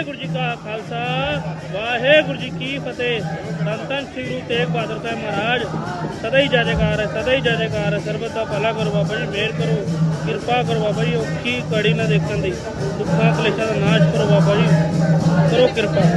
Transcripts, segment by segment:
ਵਾਹਿਗੁਰੂ ਜੀ ਕਾ ਖਾਲਸਾ, ਵਾਹਿਗੁਰੂ ਜੀ ਕੀ ਫਤਿਹ। ਧੰਨ ਧੰਨ ਸ੍ਰੀ ਗੁਰੂ ਤੇਗ ਬਹਾਦਰ ਸਾਹਿਬ ਮਹਾਰਾਜ। ਸਦਾ ਹੀ ਜੈ ਜੈਕਾਰ ਹੈ, ਸਦਾ ਹੀ ਜੈ ਜੈਕਾਰ ਹੈ। ਸਰਬਤ ਦਾ ਭਲਾ ਕਰੋ ਬਾਬਾ ਜੀ, ਮਿਹਰ ਕਰੋ, ਕਿਰਪਾ ਕਰੋ ਬਾਬਾ ਜੀ, ਔਖੀ ਕੜੀ ਨਾ ਦੇਖਣ ਦੀ। ਦੁੱਖਾਂ, ਕਲੇਸ਼ਾਂ ਦਾ ਨਾਸ਼ ਕਰੋ ਬਾਬਾ ਜੀ, ਕਰੋ ਕਿਰਪਾ।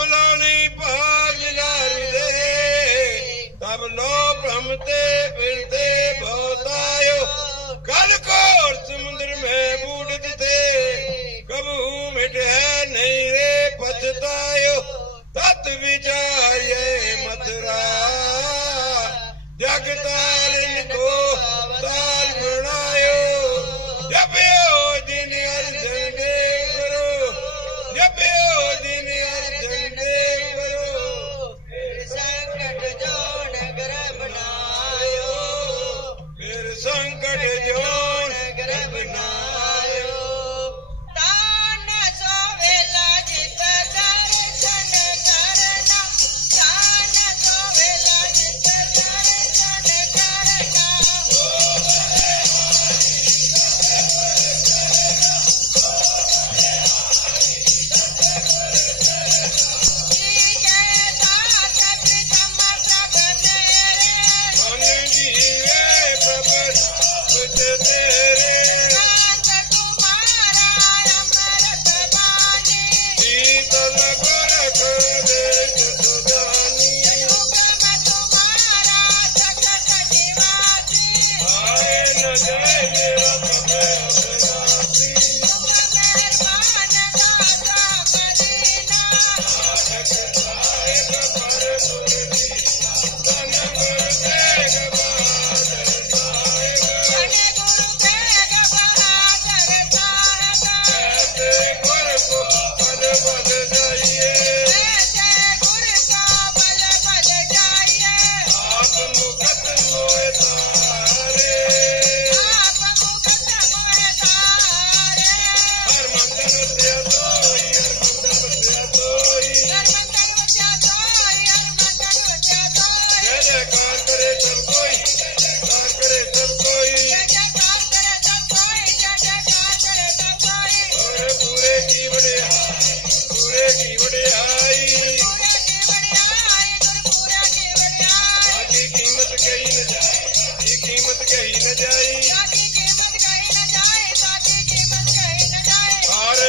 ਲਾਉਣੀ ਭਾਗ ਲਾਰੀ ਦੇ ਸਭ ਲੋ ਭ੍ਰਮ ਤੇ ਫਿਰਦੇ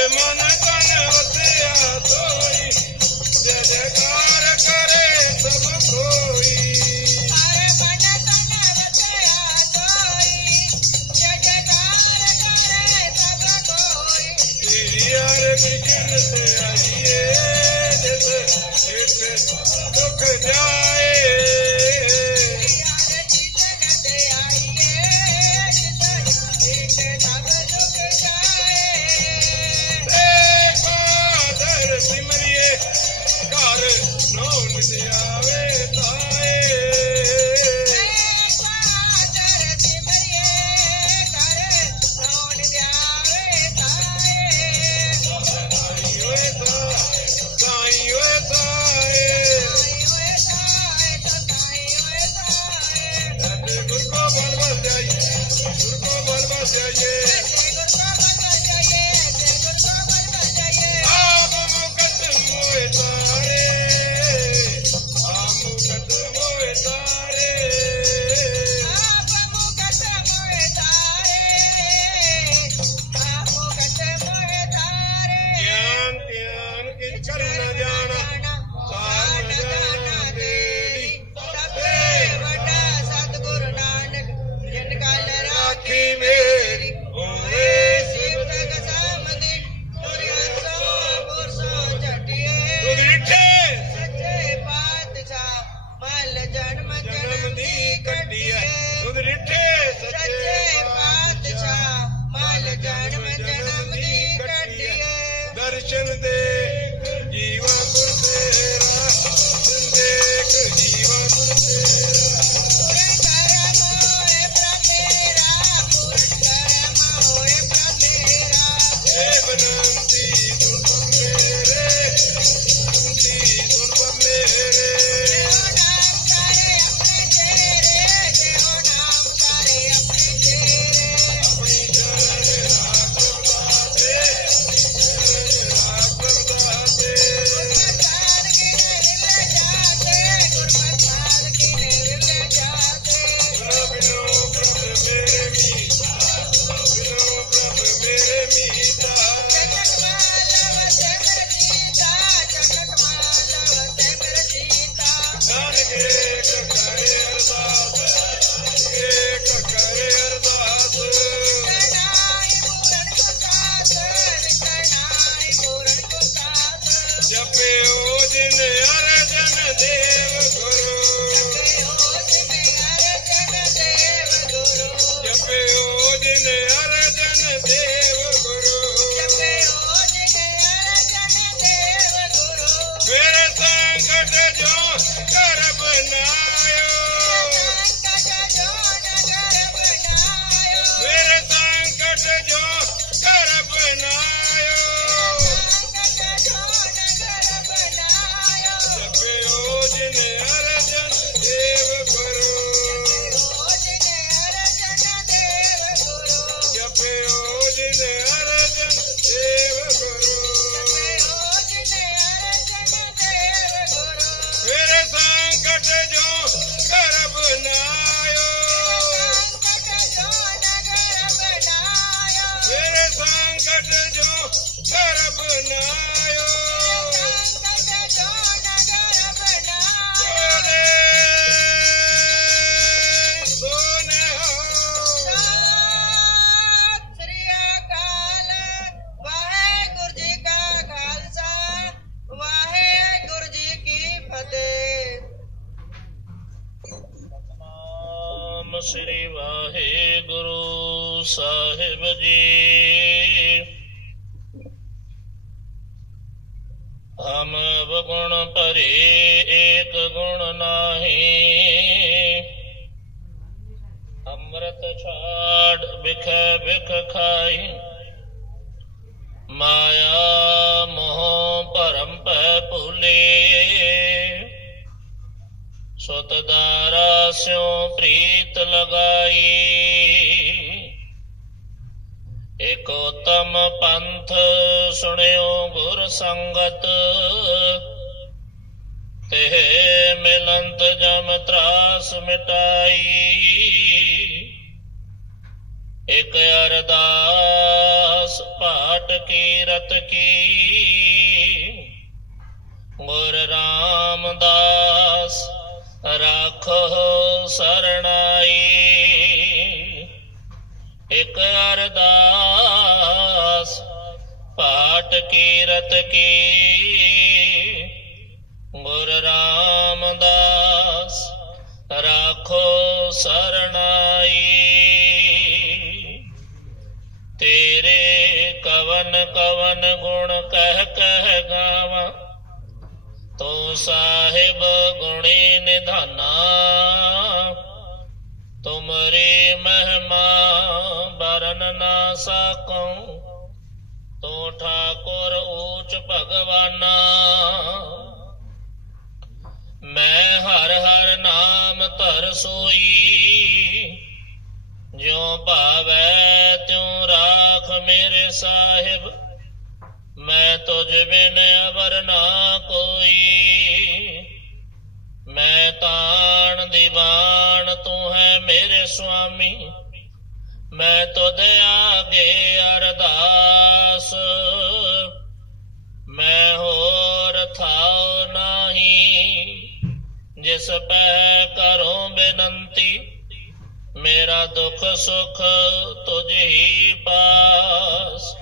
મન કન વસ્યા તોરી જય જયકાર ਅੰਮ੍ਰਿਤ ਛਾੜ ਵਿਖੇ ਵਿਖ ਖਾਈ। ਮਾਇਆ ਮੋਹ ਭਰਮ ਪੈ ਭੁਲੇ। ਸਤ ਦਾਰਾ ਸਿਉ ਪ੍ਰੀਤ ਲਗਾਈ। ਏਕੋ ਤਮ ਪੰਥ ਸੁਣਿਓ ਗੁਰ ਸੰਗਤ। ਤੇ ਮਿਲੰਤ ਜਮ ਤਰਾਸ ਮਿਟਾਈ। ਇਕ ਅਰਦਾਸ ਪਾਟ ਕੀਰਤ ਕੀ ਤੁਮਰੀ ਮਹਿਮਾ ਬਰਨ ਨਾ ਸਕਉ। ਤੂੰ ਠਾਕੁਰ ਊਚ ਭਗਵਾਨਾ। ਮੈਂ ਹਰ ਹਰ ਨਾਮ ਧਰ ਸੋਈ। ਜਿਉ ਭਾਵੈ ਤਿਉ ਰਾਖ ਮੇਰੇ ਸਾਹਿਬ। ਮੈਂ ਤੁਝ ਬਿਨ ਅਵਰ ਨਾ ਕੋਈ। ਮੈਂ ਤਾਣ ਦੀਵਾਨ, ਤੂੰ ਹੈ ਮੇਰੇ ਸੁਆਮੀ। ਮੈਂ ਤੁਧ ਆਗੇ ਅਰਦਾਸ। ਮੈਂ ਹੋਰ ਥਾਉ ਨਹੀਂ, ਜਿਸ ਪੈ ਕਰੋ ਬੇਨੰਤੀ। ਮੇਰਾ ਦੁੱਖ ਸੁਖ ਤੁਝ ਹੀ ਪਾਸ।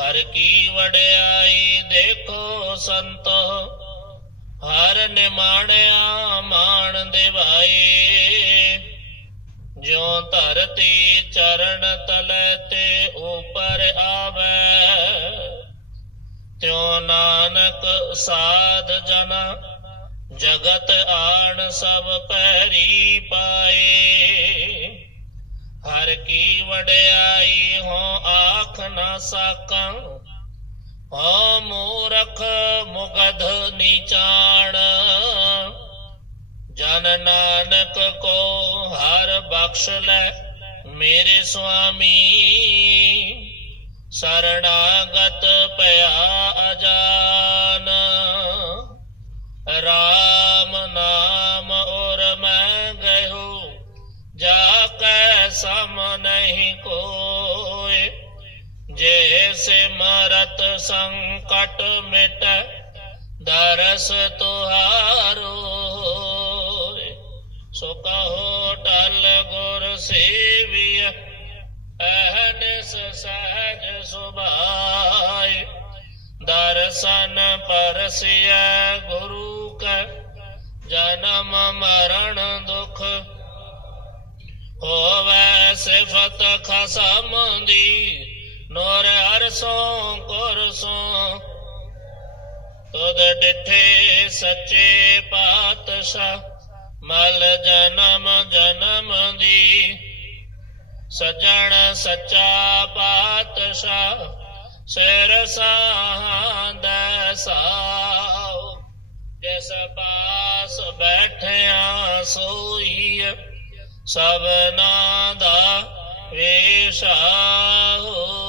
ਹਰ ਕੀ ਵਡਿਆਈ ਦੇਖੋ ਸੰਤੋ ਹਰ ਨਿਮਾਣਿਆ ਮਾਣ ਦਿਵਾਏ। ਜਿਉ ਧਰਤੀ ਚਰਨ ਤਲੈ ਤੇ ਉਪਰ ਆਵੇ, ਤਿਉ ਨਾਨਕ ਸਾਧ ਜਨਾ ਜਗਤ ਆਣ ਸਭ ਪੈਰੀ ਪਾਏ। ਹਰ ਕੀ ਵਡਿਆਈ ਹੋ ਆਖ ਨਾ ਸਾਕਾਂ ਹੋ ਮੂਰਖ ਮੁਗਧ ਨੀਚਾਣ। ਜਨ ਨਾਨਕ ਕੋ ਹਰ ਬਖਸ਼ ਲੈ ਮੇਰੇ ਸੁਆਮੀ। ਸਰਣਾਗਤ ਪਿਆ ਅਜਾਨ। ਰਾਮ ਨਾਮ ਔਰ ਮੈਂ ਗਇਓ ਜਾ ਕੈ ਸਮ ਨਹੀਂ ਕੋਏ ਜੇ ਸਿਮਰਤ ਸੰਕਟ ਮਿਟ, ਦਰਸ ਤੁਹਾਰੋ ਸੋ ਕਹੋ ਟਲ ਗੁਰ ਸੇਵੀය ਅਹਨਿਸ ਸਹਿਜ ਸੁਭਾਏ। ਦਰਸ਼ਨ ਪਰਸਿਐ ਗੁਰੂ ਕੈ, ਜਨਮ ਮਰਨ ਦੁਖ ਹੋਵੇ ਸਿਫਤ ਖਸਮ ਦੀ। ਨੋਰ ਅਰਸੋਂ ਕੁਰਸੋਂ ਤੁਧ ਡਿਠੇ ਸੱਚੇ ਪਾਤਸ਼ਾਹ, ਮਲ ਜਨਮ ਜਨਮ ਦੀ। ਸਜਣ ਸੱਚਾ ਪਾਤਸ਼ਾਹ, ਸਿਰ ਸਾਹੰਦ ਸਾਉ ਜਿਸ ਪਾਸ ਬੈਠਿਆ ਸੋਈ ਸਭਨਾ ਦਾ ਵੇਸ਼ਾ ਹੋ।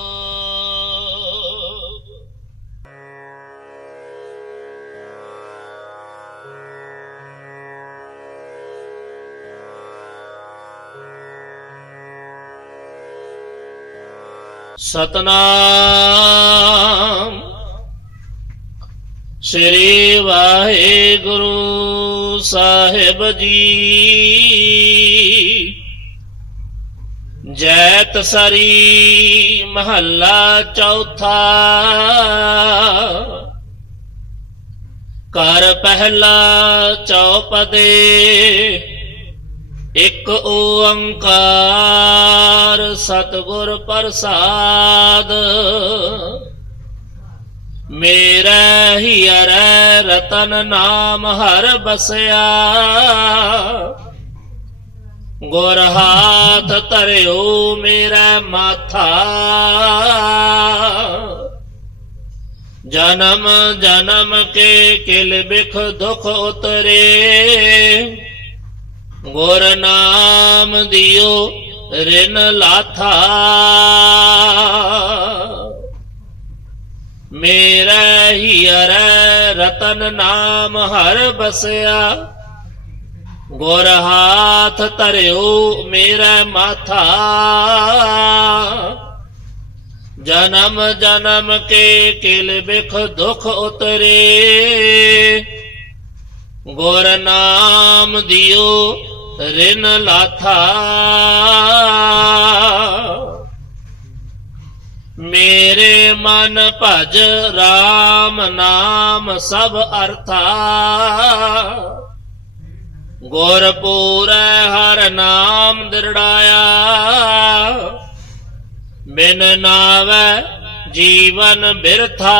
ਸਤਨਾਮ। ਸ੍ਰੀ ਵਾਹਿਗੁਰੂ ਸਾਹਿਬ ਜੀ। ਜੈਤ ਸਰੀ ਮਹੱਲਾ ਚੌਥਾ। ਕਰ ਪਹਿਲਾ ਚੌਪਦੇ। ਇਕ ਓੰਕਾਰ ਸਤਿਗੁਰ ਪ੍ਰਸਾਦ। ਮੇਰਾ ਹੀਰੈ ਰਤਨ ਨਾਮ ਹਰ ਬਸਿਆ। ਗੁਰ ਹਾਥ ਧਰਿਓ ਮੇਰਾ ਮਾਥਾ। ਜਨਮ ਜਨਮ ਕੇ ਕਿਲ ਬਿਖ ਦੁਖ ਉਤਰੇ। ਗੁਰ ਨਾਮ ਦਿਓ ਰਿਨ ਲਾਥਾ ਮੇਰਾ ਹੀਰੈ ਰਤਨ ਨਾਮ ਹਰ ਬਸਿਆ ਗੁਰ ਹਾਥ ਧਰਿਓ ਮੇਰਾ ਮਾਥਾ ਜਨਮ ਜਨਮ ਕੇ ਕਿਲ ਬਿਖ ਦੁਖ ਉਤਰੇ ਗੁਰ ਨਾਮ ਦਿਓ ਰਿਨ ਲਾਥਾ। ਮੇਰੇ ਮਨ ਭਜ RAM ਨਾਮ ਸਭ ਅਰਥਾ। ਗੁਰ ਪੂਰੈ ਹਰ ਨਾਮ ਦਿਰੜਾਇਆ। ਬਿਨ ਨਾਵੈ ਜੀਵਨ ਬਿਰਥਾ।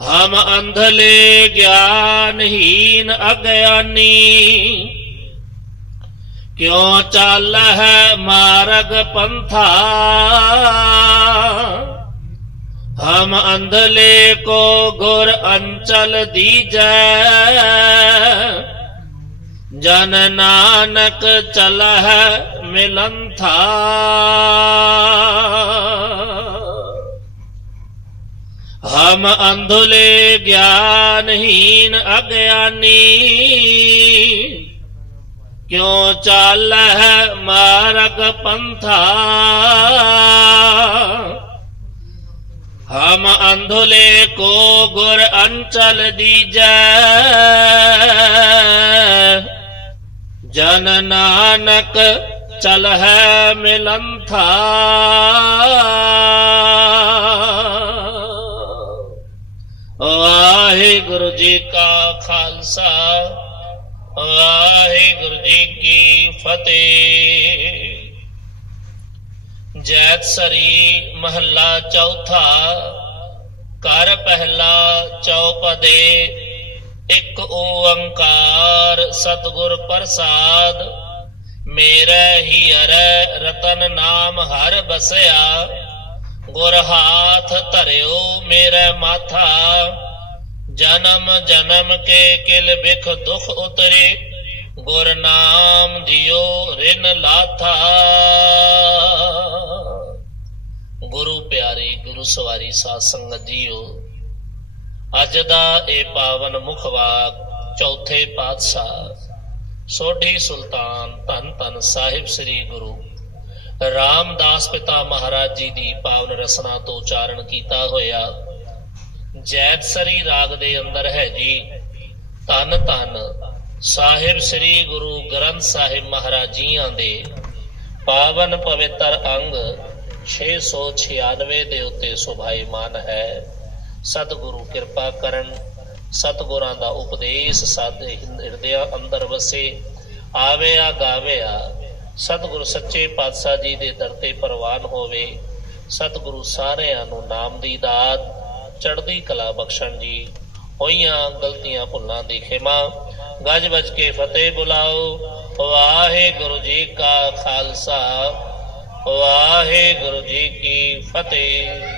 ਹਮ ਅੰਧਲੇ ਗਿਆਨਹੀਨ ਅਗਿਆਨੀ, ਕਿਉ ਚੱਲ ਹੈ ਮਾਰਗ ਪੰਥਾ? ਹਮ ਅੰਧਲੇ ਕੋ ਗੁਰ ਅੰਚਲ ਦੀਜੈ, ਜਨ ਨਾਨਕ ਚਲਹਿ ਮਿਲੰਥਾ ਹਮ ਅੰਧਲੇ ਗਿਆਨਹੀਨ ਅਗਿਆਨੀ ਕਿਉ ਚਾਲਹਿ ਮਾਰਗ ਪੰਥਾ ਹਮ ਅੰਧਲੇ ਕੋ ਗੁਰ ਅੰਚਲ ਦੀਜੈ ਜਨ ਨਾਨਕ ਚਲ ਹੈ ਮਿਲੰਥਾ ਵਾਹਿਗੁਰੂ ਜੀ ਕਾ ਖਾਲਸਾ, ਵਾਹਿਗੁਰੂ ਜੀ ਕੀ ਫਤਿਹ। ਜੈਤ ਸਰੀ ਮਹੱਲਾ ਚੌਥਾ ਕਰ ਪਹਿਲਾ ਚੌਪਦੇ, ਇੱਕ ਓੰਕਾਰ ਸਤਿਗੁਰ ਪ੍ਰਸਾਦ, ਮੇਰਾ ਹੀ ਅਰੈ ਰਤਨ ਨਾਮ ਹਰ ਬਸਿਆ। ਗੁਰ ਹਾਥ ਧਰਿਓ ਮੇਰਾ ਮਾਥਾ। ਜਨਮ ਜਨਮ ਕੇ ਕਿਲ ਬਿਖ ਦੁਖ ਉਤਰੇ। ਗੁਰ ਨਾਮ ਦਿਓ ਰਿਨ ਲਾਥਾ। ਗੁਰੂ ਪਿਆਰੇ, ਗੁਰੂ ਸਵਾਰੀ ਸਾਧ ਸੰਗਤ ਜੀਓ, ਅੱਜ ਦਾ ਇਹ ਪਾਵਨ ਮੁਖਵਾਕ ਚੌਥੇ ਪਾਤਸ਼ਾਹ ਸੋਢੀ ਸੁਲਤਾਨ ਧੰਨ ਧੰਨ ਸਾਹਿਬ ਸ੍ਰੀ ਗੁਰੂ ਰਾਮਦਾਸ ਪਿਤਾ ਮਹਾਰਾਜ ਜੀ ਦੀ ਪਾਵਨ ਰਸਨਾ ਤੋਂ ਉਚਾਰਨ ਕੀਤਾ ਹੋਇਆ। ਜੈਤਸਰੀ ਰਾਗ ਦੇ ਅੰਦਰ ਹੈ ਜੀ, ਧੰਨ ਧੰਨ ਸਾਹਿਬ ਸ੍ਰੀ ਗੁਰੂ ਗ੍ਰੰਥ ਸਾਹਿਬ ਮਹਾਰਾਜ ਜੀਆਂ ਦੇ ਪਾਵਨ ਪਵਿੱਤਰ ਅੰਗ 696 ਦੇ ਉੱਤੇ ਸੁਭਾਈਮਾਨ ਹੈ। ਸਤਿਗੁਰੂ ਕਿਰਪਾ ਕਰਨ, ਸਤਿਗੁਰਾਂ ਦਾ ਉਪਦੇਸ਼ ਸਾਡੇ ਹਿਰਦਿਆਂ ਅੰਦਰ ਵਸੇ ਆਵੇ ਆਵਿਆ ਗਾਵਿਆ ਸਤਿਗੁਰੂ ਸੱਚੇ ਪਾਤਸ਼ਾਹ ਜੀ ਦੇ ਦਰ ਤੇ ਪ੍ਰਵਾਨ ਹੋਵੇ। ਸਤਿਗੁਰੂ ਸਾਰਿਆਂ ਨੂੰ ਨਾਮ ਦੀ ਦਾਤ, ਚੜ੍ਹਦੀ ਕਲਾ ਬਖਸ਼ਣ ਜੀ। ਹੋਈਆਂ ਗਲਤੀਆਂ ਭੁੱਲਾਂ ਦੀ ਖਿਮਾ, ਗੱਜ ਵੱਜ ਕੇ ਫਤਿਹ ਬੁਲਾਓ। ਵਾਹਿਗੁਰੂ ਜੀ ਕਾ ਖਾਲਸਾ, ਵਾਹਿਗੁਰੂ ਜੀ ਕੀ ਫਤਿਹ।